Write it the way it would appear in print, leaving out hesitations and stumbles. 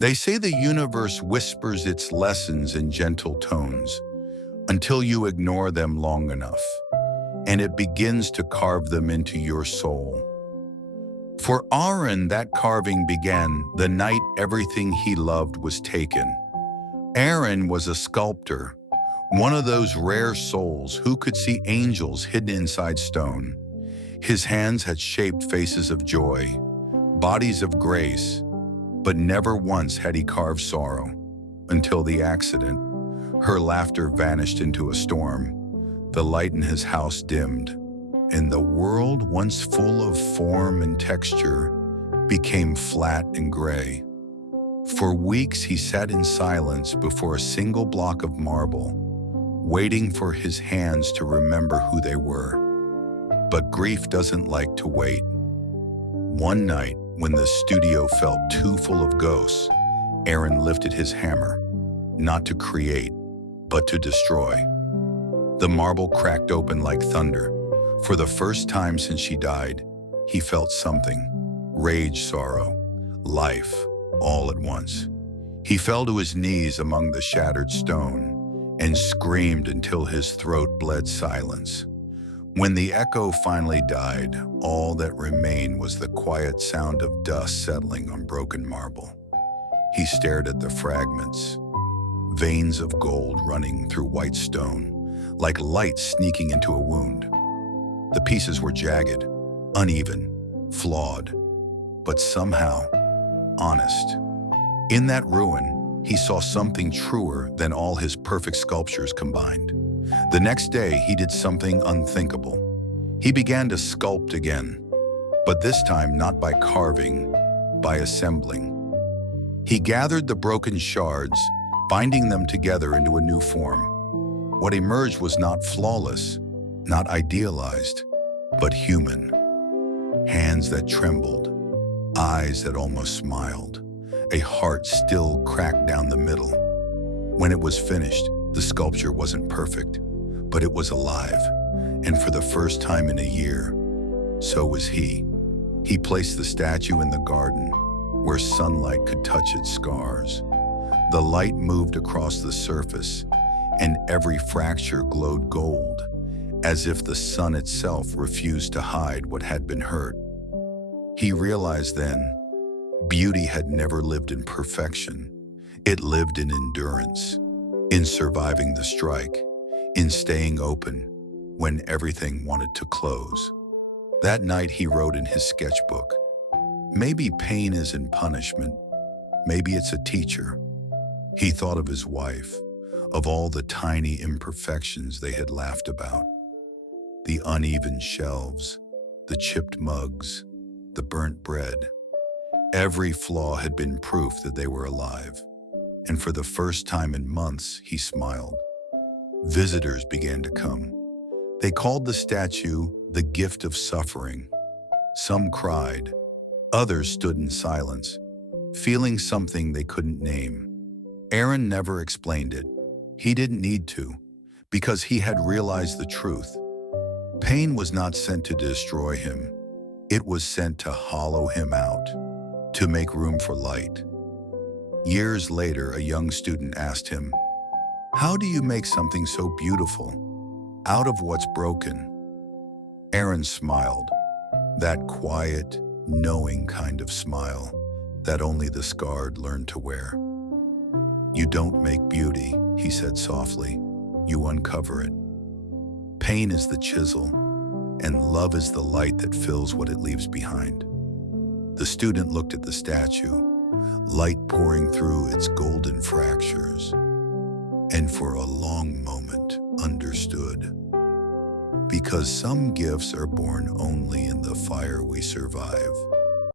They say the universe whispers its lessons in gentle tones until you ignore them long enough, and it begins to carve them into your soul. For Aaron, that carving began the night everything he loved was taken. Aaron was a sculptor, one of those rare souls who could see angels hidden inside stone. His hands had shaped faces of joy, bodies of grace, but never once had he carved sorrow. Until the accident, her laughter vanished into a storm. The light in his house dimmed, and the world, once full of form and texture, became flat and gray. For weeks he sat in silence before a single block of marble, waiting for his hands to remember who they were. But grief doesn't like to wait. One night, when the studio felt too full of ghosts, Aaron lifted his hammer, not to create, but to destroy. The marble cracked open like thunder. For the first time since she died, he felt something: rage, sorrow, life, all at once. He fell to his knees among the shattered stone and screamed until his throat bled silence. When the echo finally died, all that remained was the quiet sound of dust settling on broken marble. He stared at the fragments, veins of gold running through white stone, like light sneaking into a wound. The pieces were jagged, uneven, flawed, but somehow honest. In that ruin, he saw something truer than all his perfect sculptures combined. The next day, he did something unthinkable. He began to sculpt again, but this time not by carving, by assembling. He gathered the broken shards, binding them together into a new form. What emerged was not flawless, not idealized, but human. Hands that trembled, eyes that almost smiled, a heart still cracked down the middle. When it was finished, the sculpture wasn't perfect, but it was alive, and for the first time in a year, so was he. He placed the statue in the garden, where sunlight could touch its scars. The light moved across the surface, and every fracture glowed gold, as if the sun itself refused to hide what had been hurt. He realized then, beauty had never lived in perfection. It lived in endurance, in surviving the strike, in staying open when everything wanted to close. That night he wrote in his sketchbook, "Maybe pain isn't punishment, maybe it's a teacher." He thought of his wife, of all the tiny imperfections they had laughed about. The uneven shelves, the chipped mugs, the burnt bread. Every flaw had been proof that they were alive. And for the first time in months, he smiled. Visitors began to come. They called the statue the gift of suffering. Some cried, others stood in silence, feeling something they couldn't name. Aaron never explained it. He didn't need to, because he had realized the truth. Pain was not sent to destroy him. It was sent to hollow him out, to make room for light. Years later, a young student asked him, "How do you make something so beautiful out of what's broken?" Aaron smiled, that quiet, knowing kind of smile that only the scarred learn to wear. "You don't make beauty," he said softly. "You uncover it. Pain is the chisel, and love is the light that fills what it leaves behind." The student looked at the statue, light pouring through its golden fractures, and for a long moment understood. Because some gifts are born only in the fire we survive.